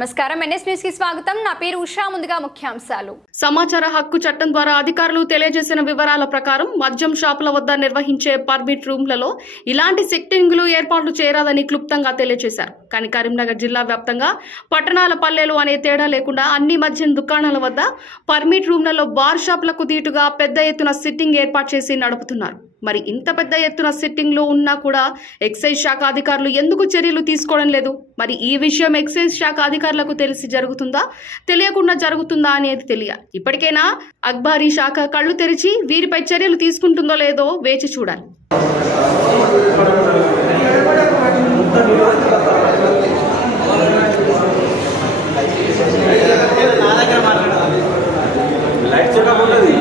నమస్కారం NS news కి స్వాగతం. నా పేరు ఉషా. ముందుగా ముఖ్యాంశాలు. సమాచార హక్కు చట్టం ద్వారా అధికారులు తెలియజేసిన వివరాల ప్రకారం మద్యం షాపుల వద్ద నిర్వహించే పర్మిట్ రూమ్లలో ఇలాంటి సెట్టింగులు ఏర్పాట్లు చేయరాదని క్లుప్తంగా తెలియజేశారు. కానీ కరీంనగర్ జిల్లా వ్యాప్తంగా పట్టణాల పల్లెలు అనే తేడా లేకుండా అన్ని మద్యం దుకాణాల వద్ద పర్మిట్ రూమ్లలో బార్ షాపులకు దీటుగా పెద్ద ఎత్తున సిట్టింగ్ ఏర్పాటు చేసి నడుపుతున్నారు. మరి ఇంత పెద్ద ఎత్తున సిట్టింగ్లో ఉన్నా కూడా ఎక్సైజ్ శాఖ అధికారులు ఎందుకు చర్యలు తీసుకోవడం లేదు? మరి ఈ విషయం ఎక్సైజ్ శాఖ అధికారులకు తెలిసి జరుగుతుందా, తెలియకుండా జరుగుతుందా అనేది తెలియాలి. ఇప్పటికైనా అఖ్బారీ శాఖ కళ్ళు తెరిచి వీరిపై చర్యలు తీసుకుంటుందో లేదో వేచి చూడాలి. లైట్ చెకప్ ఉన్నది.